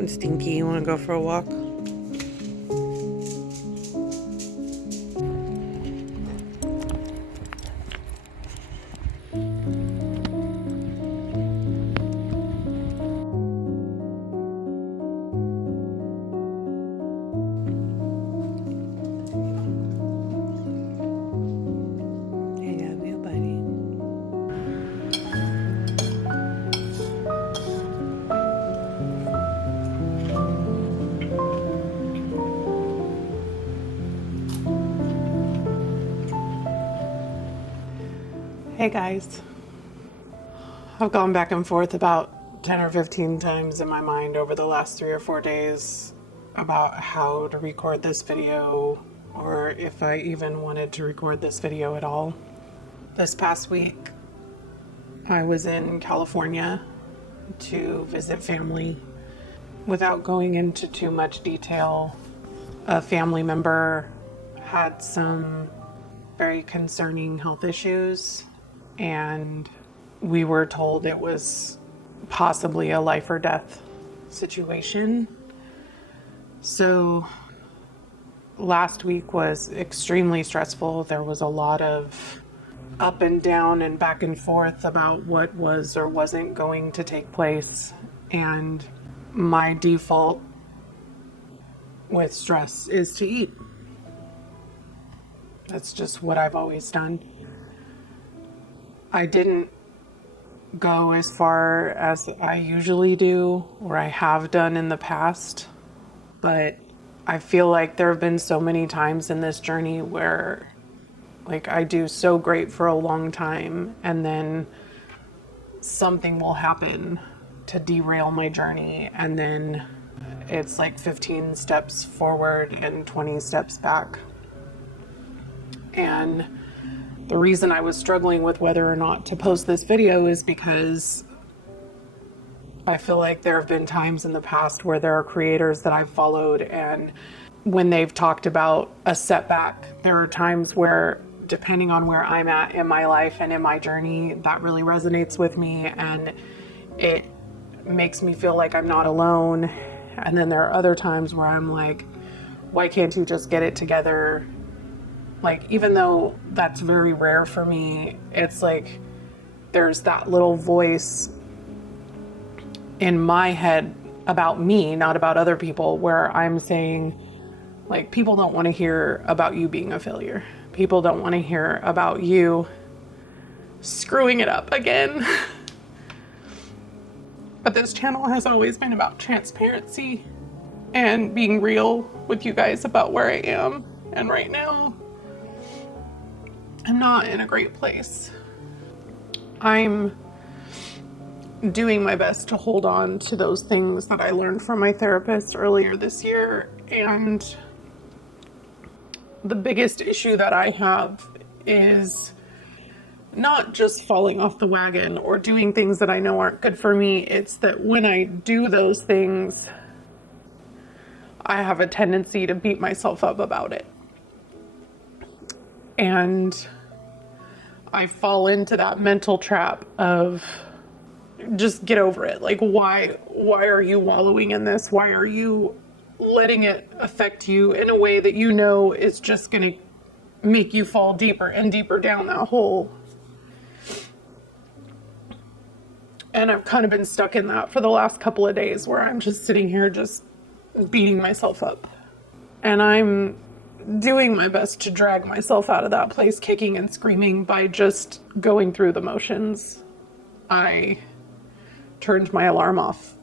on, Stinky? You want to go for a walk? Hey guys, I've gone back and forth about 10 or 15 times in my mind over the last 3 or 4 days about how to record this video, or if I even wanted to record this video at all. This past week, I was in California to visit family. Without going into too much detail, a family member had some very concerning health issues, and we were told it was possibly a life or death situation. So last week was extremely stressful. There was a lot of up and down and back and forth about what was or wasn't going to take place. And my default with stress is to eat. That's just what I've always done. I didn't go as far as I usually do, or I have done in the past, but I feel like there have been so many times in this journey where I do so great for a long time, and then something will happen to derail my journey, and then it's 15 steps forward and 20 steps back. And the reason I was struggling with whether or not to post this video is because I feel like there have been times in the past where there are creators that I've followed, and when they've talked about a setback, there are times where, depending on where I'm at in my life and in my journey, that really resonates with me, and it makes me feel like I'm not alone. And then there are other times where I'm like, why can't you just get it together? Even though that's very rare for me, it's there's that little voice in my head about me, not about other people, where I'm saying, people don't want to hear about you being a failure. People don't want to hear about you screwing it up again. But this channel has always been about transparency and being real with you guys about where I am. And right now, I'm not in a great place. I'm doing my best to hold on to those things that I learned from my therapist earlier this year. And the biggest issue that I have is not just falling off the wagon or doing things that I know aren't good for me. It's that when I do those things, I have a tendency to beat myself up about it. And I fall into that mental trap of just get over it. Why are you wallowing in this? Why are you letting it affect you in a way that you know is just going to make you fall deeper and deeper down that hole? And I've kind of been stuck in that for the last couple of days, where I'm just sitting here just beating myself up. And I'm doing my best to drag myself out of that place, kicking and screaming, by just going through the motions. I turned my alarm off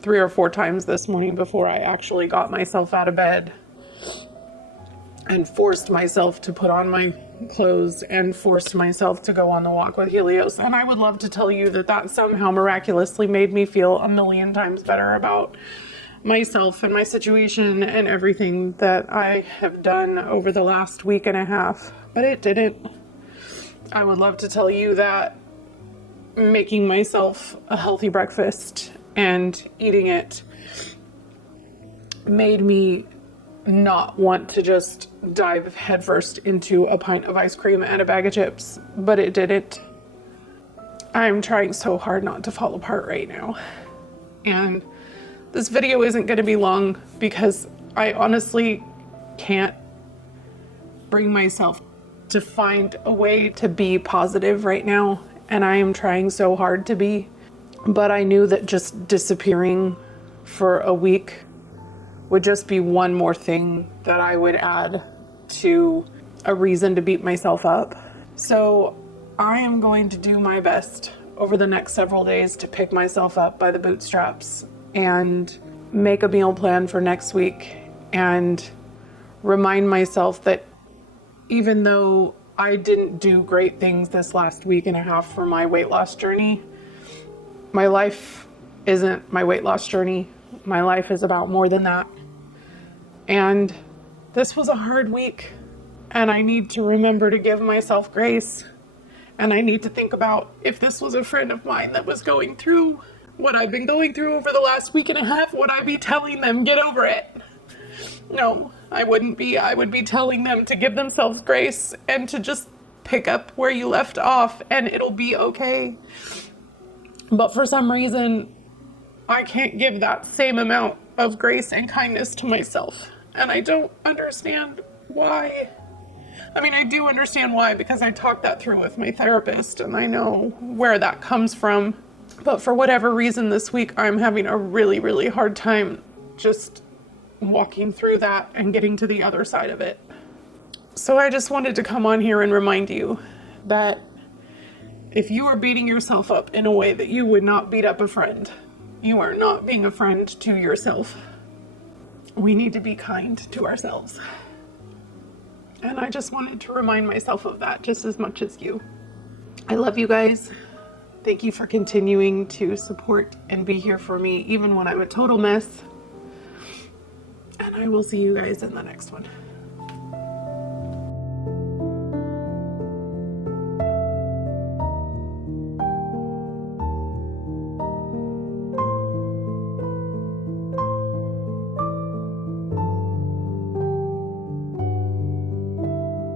3 or 4 times this morning before I actually got myself out of bed, and forced myself to put on my clothes and forced myself to go on the walk with Helios. And I would love to tell you that somehow miraculously made me feel a million times better about myself and my situation and everything that I have done over the last week and a half, but it didn't. I would love to tell you that making myself a healthy breakfast and eating it made me not want to just dive headfirst into a pint of ice cream and a bag of chips, but it didn't. I'm trying so hard not to fall apart right now. And This video isn't going to be long because I honestly can't bring myself to find a way to be positive right now, and I am trying so hard to be. But I knew that just disappearing for a week would just be one more thing that I would add to a reason to beat myself up. So I am going to do my best over the next several days to pick myself up by the bootstraps and make a meal plan for next week and remind myself that even though I didn't do great things this last week and a half for my weight loss journey, my life isn't my weight loss journey. My life is about more than that. And this was a hard week, and I need to remember to give myself grace. And I need to think about if this was a friend of mine that was going through what I've been going through over the last week and a half, would I be telling them, get over it? No, I wouldn't be. I would be telling them to give themselves grace and to just pick up where you left off and it'll be okay. But for some reason, I can't give that same amount of grace and kindness to myself. And I don't understand why. I mean, I do understand why, because I talked that through with my therapist and I know where that comes from. But for whatever reason this week, I'm having a really, really hard time just walking through that and getting to the other side of it. So I just wanted to come on here and remind you that if you are beating yourself up in a way that you would not beat up a friend, you are not being a friend to yourself. We need to be kind to ourselves. And I just wanted to remind myself of that just as much as you. I love you guys. Thank you for continuing to support and be here for me, even when I'm a total mess. And I will see you guys in the next one.